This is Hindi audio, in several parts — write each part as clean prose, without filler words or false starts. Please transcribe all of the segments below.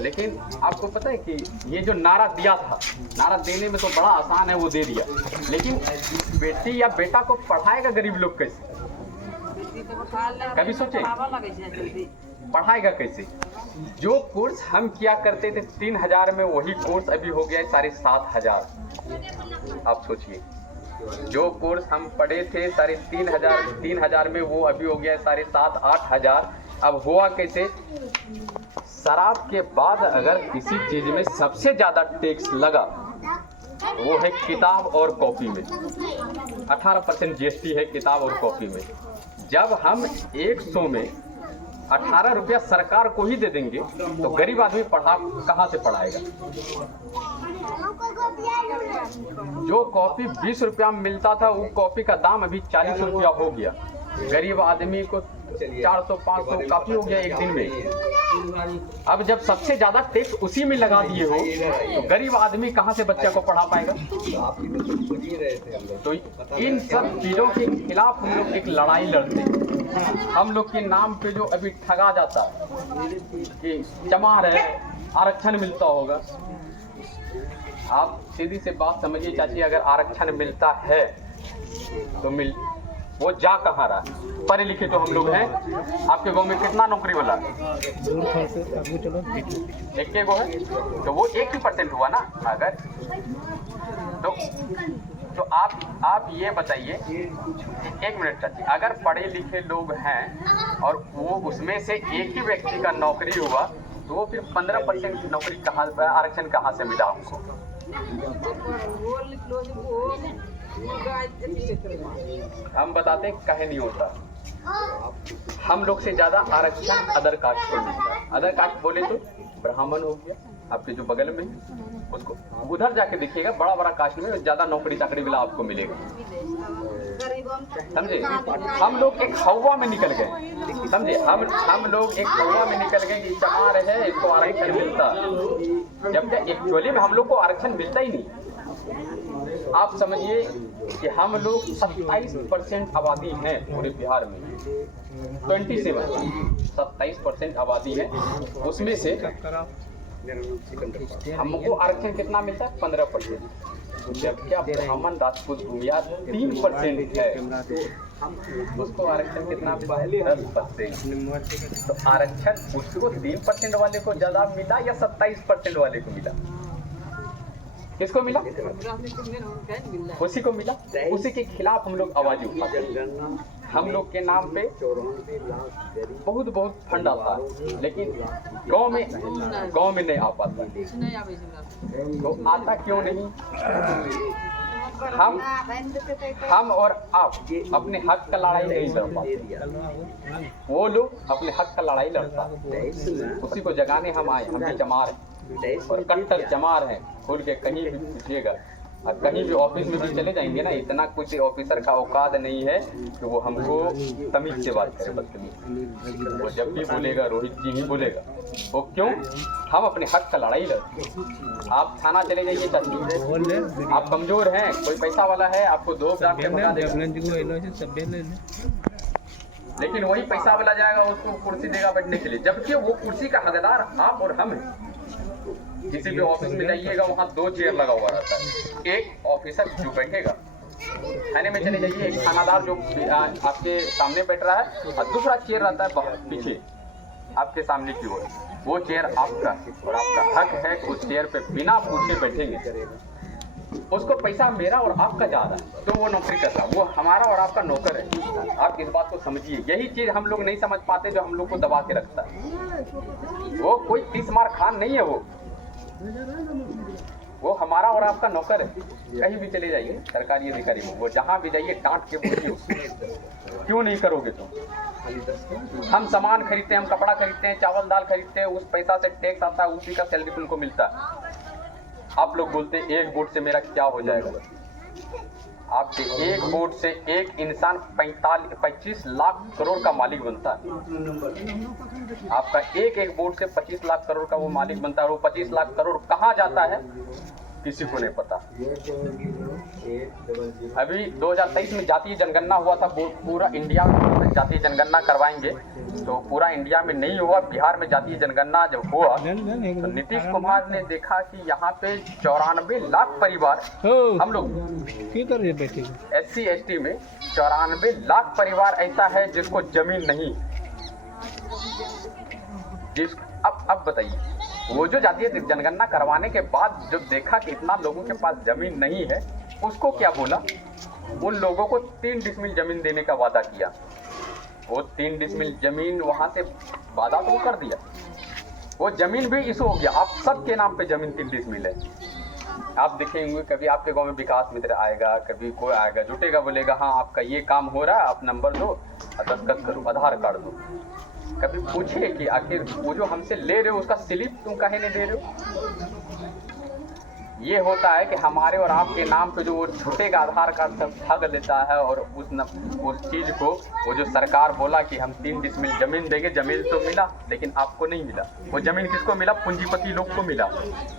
लेकिन आपको पता है कि ये जो नारा दिया था, नारा देने में तो बड़ा आसान है, वो दे दिया, लेकिन बेटी या बेटा को पढ़ाएगा गरीब लोग कैसे? कभी सोचे पढ़ाएगा कैसे? जो कोर्स हम किया करते थे 3000 में, वही कोर्स अभी हो गया है 7500। आप सोचिए, जो कोर्स हम पढ़े थे 3500 में, वो अभी हो गया है 7000-8000। अब हुआ कैसे? शराब के बाद अगर किसी चीज में सबसे ज्यादा टैक्स लगा, वो है किताब और कॉपी में। 18% GST है किताब और कॉपी में। जब हम 100 में 18 रुपया सरकार को ही दे देंगे, तो गरीब आदमी कहाँ से पढ़ाएगा? जो कॉपी 20 रुपया में मिलता था, वो कॉपी का दाम अभी 40 रुपया हो गया। गरीब आदमी को 400-500 काफी हो गया एक दिन में। अब जब सबसे ज्यादा टैक्स उसी में लगा दिए हो, तो गरीब आदमी कहाँ से बच्चा को पढ़ा पाएगा? तो इन सब चीजों के खिलाफ हम लोग एक लड़ाई लड़ते हैं। हम लोग के नाम पे जो अभी ठगा जाता है कि चमार है, आरक्षण मिलता होगा। आप सीधी से बात समझिए चाची, अगर आरक्षण मिलता है तो वो जा कहाँ रहा है? पढ़े लिखे तो हम लोग हैं। आपके गांव में कितना नौकरी वाला है? एक गो है, तो वो 1% हुआ ना। अगर तो आप ये बताइए, 1 मिनट चाची, अगर पढ़े लिखे लोग हैं और वो उसमें से एक ही व्यक्ति का नौकरी हुआ, तो वो फिर 15% नौकरी कहाँ, आरक्षण कहाँ से मिला हमको? हम बताते काहे नहीं होता। हम लोग से ज्यादा आरक्षण अदर कास्ट को मिलता है। अदर कास्ट बोले तो ब्राह्मण हो गया, आपके जो बगल में, उसको उधर जाके देखिएगा, बड़ा बड़ा कास्ट में ज्यादा नौकरी चाकरी वाला आपको मिलेगा। समझे? हम लोग एक हवा में निकल गए। समझे? हम लोग एक हवा में निकल गए कि चमार है, इसको आरक्षण मिलता, जबकि एक्चुअली में हम लोग को आरक्षण मिलता ही नहीं। आप समझिए कि हम लोग 27% आबादी है पूरे बिहार में। 27% आबादी है, उसमें से हमको आरक्षण कितना मिलता है? 15%। जबकि ब्राह्मण राजपूत भूमिया 3% है, उसको आरक्षण कितना मिला है? 10%। तो आरक्षण उसको 3% वाले को ज्यादा मिला या 27% वाले को मिला? किसको मिला? उसी को मिला। उसी के खिलाफ हम लोग आवाज उठाते हैं। हम लोग के नाम पे बहुत फंड आता है, लेकिन गांव में नहीं आ पाता। तो आता क्यों नहीं? हम और आप अपने हक का लड़ाई नहीं लड़ पाते, वो लोग अपने हक का लड़ाई लड़ता। उसी को जगाने हम आए। हम भी चमार हैं और कट्टर चमार हैं, खोल के कहीं भी पूछिएगा। और कहीं भी ऑफिस में भी चले जाएंगे ना, इतना कुछ ऑफिसर का औकात नहीं है कि वो हमको तमीज से बात करे, बदतमीज। वो जब भी बोलेगा रोहित जी ही बोलेगा। वो क्यों? हम अपने हक का लड़ाई लड़ते। आप थाना चले जाइए चाची, आप कमजोर हैं, कोई पैसा वाला है, आपको 2 लाख के भगा देगा, लेकिन वही पैसा वाला जाएगा, उसको कुर्सी देगा बैठने के लिए, जबकि वो कुर्सी का हकदार आप और हम हैं। किसी भी ऑफिस में जाइएगा, वहाँ 2 चेयर लगा हुआ रहता है। एक ऑफिसर जो बैठेगा, थाने में चले जाइए, एक थानादार जो आपके सामने बैठ रहा है, और दूसरा चेयर रहता है पीछे आपके सामने की ओर। वो चेयर आपका, और आपका हक है कि उस चेयर पे बिना पूछे बैठेंगे। उसको पैसा मेरा और आपका ज्यादा है, तो वो नौकरी कर रहा है, वो हमारा और आपका नौकर है। आप इस बात को समझिए। यही चीज हम लोग नहीं समझ पाते, जो हम लोग को दबा के रखता है। वो कोई 30 मार खान नहीं है, वो हमारा और आपका नौकर है। कहीं भी चले जाइए सरकारी अधिकारी में, वो जहाँ भी जाइए डांट के बोलिए, क्यों नहीं करोगे तुम? हम सामान खरीदते हैं, हम कपड़ा खरीदते हैं, चावल दाल खरीदते हैं, उस पैसा से टैक्स आता है, उसी का सैलरी उनको मिलता है। आप लोग बोलते हैं 1 वोट से मेरा क्या हो जाएगा? आपके 1 वोट से एक इंसान 25 लाख करोड़ का मालिक बनता है। आपका एक वोट से 25 लाख करोड़ का वो मालिक बनता है। वो 25 लाख करोड़ कहाँ जाता है किसी को नहीं पता। अभी 2023 में जातीय जनगणना हुआ था, पूरा इंडिया में जातीय जनगणना करवाएंगे, तो पूरा इंडिया में नहीं हुआ, बिहार में जातीय जनगणना जब हुआ तो नीतीश कुमार ने देखा कि यहाँ पे 94 लाख परिवार, हम लोग SC ST में 94 लाख परिवार ऐसा है जिसको जमीन नहीं। अब बताइए, वो जो जातीय जनगणना करवाने के बाद जब देखा कि इतना लोगों के पास जमीन नहीं है, उसको क्या बोला, उन लोगों को 3 डिसमिल जमीन देने का वादा किया। वो 3 डिसमिल जमीन वहां से वादा तो कर दिया, वो जमीन भी इशू हो गया। आप सबके नाम पे जमीन 3 डिसमिल है। आप देखेंगे कभी आपके गांव में विकास मित्र आएगा, कभी कोई आएगा जुटेगा, बोलेगा हाँ आपका ये काम हो रहा है, आप नंबर दो, दस्तखत करो, आधार कार्ड दो। कभी पूछिए कि आखिर वो जो हमसे ले रहे हो उसका स्लिप तुम काहे नहीं दे रहे हो। ये होता है कि हमारे और आपके नाम पे जो वो झूठेगा आधार कार्ड सब ठग लेता है, और उस चीज़ को वो जो सरकार बोला कि हम 3 डिसमिल जमीन देंगे, जमीन तो मिला लेकिन आपको नहीं मिला। वो जमीन किसको मिला, पूंजीपति लोग को मिला।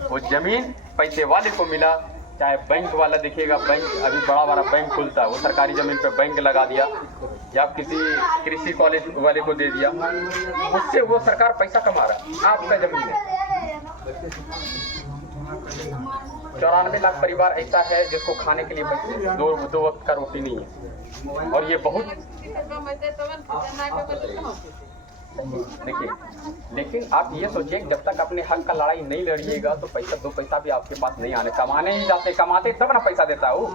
वो जमीन पैसे वाले को मिला, चाहे बैंक वाला देखिएगा, बैंक अभी बड़ा बैंक खुलता है, वो सरकारी ज़मीन पे बैंक लगा दिया, या किसी कृषि कॉलेज वाले को दे दिया, उससे वो सरकार पैसा कमा रहा है। आपका जमीन है। 94 लाख परिवार ऐसा है जिसको खाने के लिए पैसे, दो वक्त का रोटी नहीं है। और ये बहुत देखिए, लेकिन आप ये सोचिए जब तक अपने हक का लड़ाई नहीं लड़िएगा तो पैसा 2 पैसा भी आपके पास नहीं आने। कमाने ही जाते, कमाते तब ना पैसा देता है वो।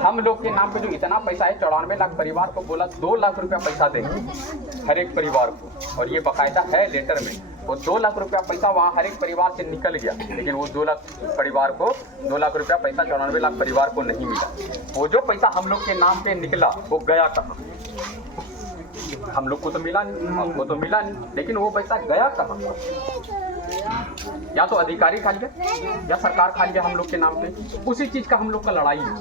हम लोग के नाम पे जो इतना पैसा है, 94 लाख परिवार को बोला 2 लाख रुपया पैसा देंगे हर एक परिवार को, और ये बाकायदा है लेटर में। वो 2 लाख रुपया पैसा वहाँ हर एक परिवार से निकल गया, लेकिन वो 2 लाख परिवार को 2 लाख रुपया पैसा 94 लाख परिवार को नहीं मिला। वो जो पैसा हम लोग के नाम पे निकला वो गया कहाँ? हम लोग को तो मिला नहीं, आपको तो मिला नहीं, लेकिन वो पैसा गया कहाँ? या तो अधिकारी खा लिया या सरकार खा लिया हम लोग के नाम पे। उसी चीज का हम लोग का लड़ाई है।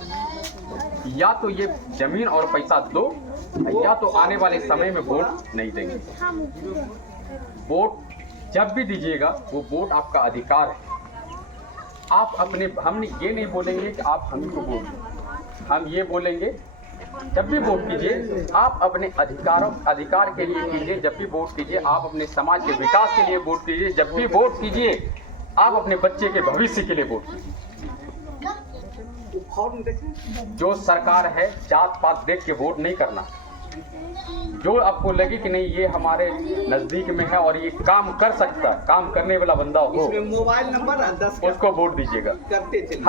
या तो ये जमीन और पैसा दो, या तो आने वाले समय में वोट नहीं देंगे। वोट जब भी दीजिएगा वो वोट आपका अधिकार है। आप अपने, हम ये नहीं बोलेंगे कि आप हमको वोट दो, हम ये बोलेंगे जब भी वोट कीजिए आप अपने अधिकार के लिए कीजिए। जब भी वोट कीजिए आप अपने समाज के विकास के लिए वोट कीजिए। जब भी वोट कीजिए आप अपने बच्चे के भविष्य के लिए वोट कीजिए। जो सरकार है जात पात देख के वोट नहीं करना। जो आपको लगे कि नहीं ये हमारे नजदीक में है और ये काम कर सकता है, काम करने वाला बंदा हो, मोबाइल नंबर उसको वोट दीजिएगा।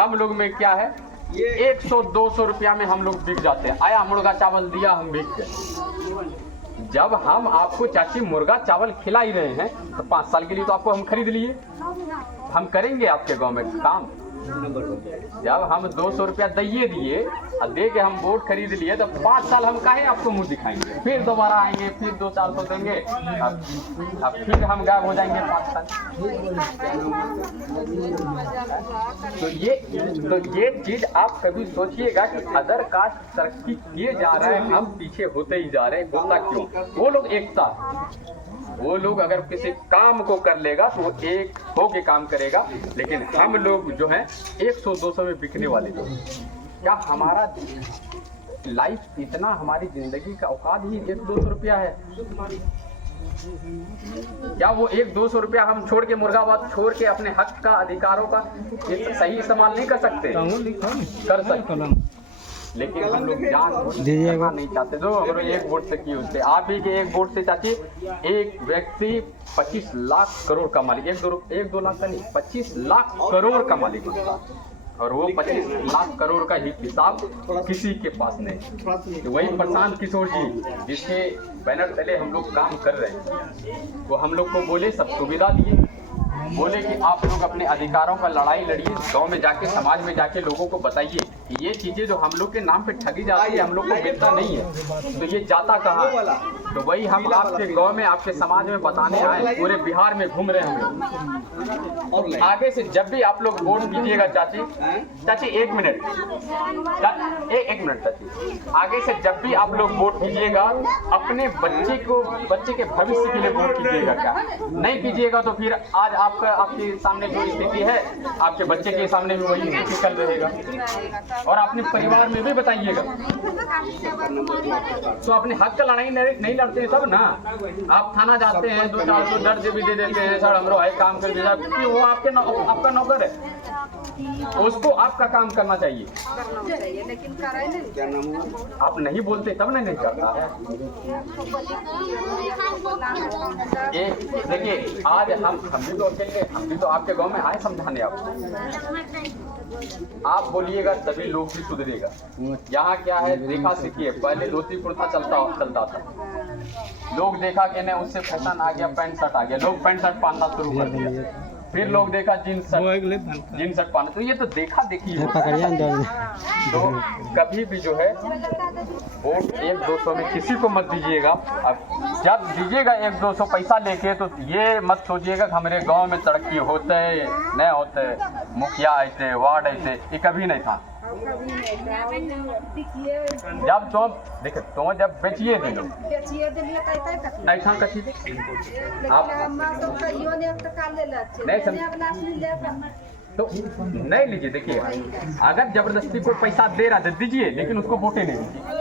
हम लोग में क्या है, ये 100-200 रुपया में हम लोग बिक जाते हैं। आया मुर्गा चावल दिया, हम बिक गए। जब हम आपको चाची मुर्गा चावल खिला ही रहे हैं तो 5 साल के लिए तो आपको हम खरीद लिए, हम करेंगे आपके गांव में काम। जब हम 200 रुपया दिए और दे के हम वोट खरीद लिए तो 5 साल हम काहे आपको मुंह दिखाएंगे? फिर दोबारा आएंगे, फिर 200-400 देंगे, अब फिर हम गायब हो जाएंगे 5 साल। तो ये चीज आप कभी सोचिएगा कि अदर कास्ट तरक्की किए जा रहे हैं, हम पीछे होते ही जा रहे हैं। होता क्यों? वो लोग एकता, वो लोग अगर किसी काम को कर लेगा तो वो एक होके काम करेगा, लेकिन हम लोग जो हैं 100-200 में बिकने वाले लोग। क्या हमारा लाइफ इतना, हमारी जिंदगी का औकात ही 100-200 रुपया है? क्या वो 100-200 रुपया हम छोड़ के, मुर्गाबाद छोड़ के अपने हक का, अधिकारों का सही इस्तेमाल नहीं कर सकते? कर सकते, लेकिन हम लोग जान करना नहीं चाहते। जो हम एक वोट से की उससे, आप ही के एक वोट से चाची एक व्यक्ति 25 लाख करोड़ का मालिक, 1-2 लाख का नहीं, 25 लाख करोड़ का मालिक होता, और वो 25 लाख करोड़ का ही हिसाब किसी के पास नहीं। तो वही प्रशांत किशोर जी जिसके बैनर तले हम लोग काम कर रहे हैं, वो हम लोग को बोले, सब सुविधा दिए, बोले कि आप लोग अपने अधिकारों का लड़ाई लड़िए, गांव में जाके, समाज में जाके लोगों को बताइए कि ये चीजें जो हम लोग के नाम पे ठगी जाती है, हम लोग को मिलता नहीं है, तो ये जाता कहाँ? तो वही हम आपके गांव में, आपके समाज में बताने आए, पूरे बिहार में घूम रहे हैं। आगे से जब भी आप लोग वोट कीजिएगा, चाची एक मिनट, एक मिनट चाची, आगे से जब भी आप लोग वोट कीजिएगा, अपने बच्चे के भविष्य के लिए वोट कीजिएगा। क्या नहीं कीजिएगा तो फिर आज आपके सामने जो स्थिति है, आपके बच्चे के सामने भी वही स्थिति कल रहेगा। और अपने परिवार में भी बताइएगा। तो अपने हक का लड़ाई नहीं लड़ते हैं सब ना, आप थाना जाते हैं, 2-400 दर्ज भी दे देते हैं, सर हमरो है काम कर दीजिए, क्योंकि वो आपका नौकर है, उसको आपका काम करना चाहिए। लेकिन कराए नहीं। आप नहीं बोलते तब नहीं करता है। देखिए आज हम भी तो अकेले, हम भी तो आपके गांव में आए समझाने आपको। आप बोलिएगा तभी लोग भी सुधरेगा। यहाँ क्या है, देखा सीखिए, पहले धोती कुर्ता चलता था, लोग देखा कि नहीं, उससे फैशन आ गया, पैंट शर्ट आ गया, लोग पैंट शर्ट पहनना शुरू कर दिया, फिर लोग देखा जीन्स शर्ट पहना, तो ये तो देखा देखी है। तो कभी भी जो है वोट 100-200 में किसी को मत दीजिएगा। अब जब दीजिएगा 100-200 पैसा लेके, तो ये मत सोचिएगा कि हमारे गांव में तरक्की होते नहीं होते, मुखिया ऐसे, वार्ड ऐसे, ये कभी नहीं था। जब तो देखे तो जब बेचिए दिलो ऐसा कथी आप तो नहीं लीजिए। देखिए अगर जबरदस्ती कोई पैसा दे रहा है दीजिए, लेकिन उसको वोटे नहीं दीजिए।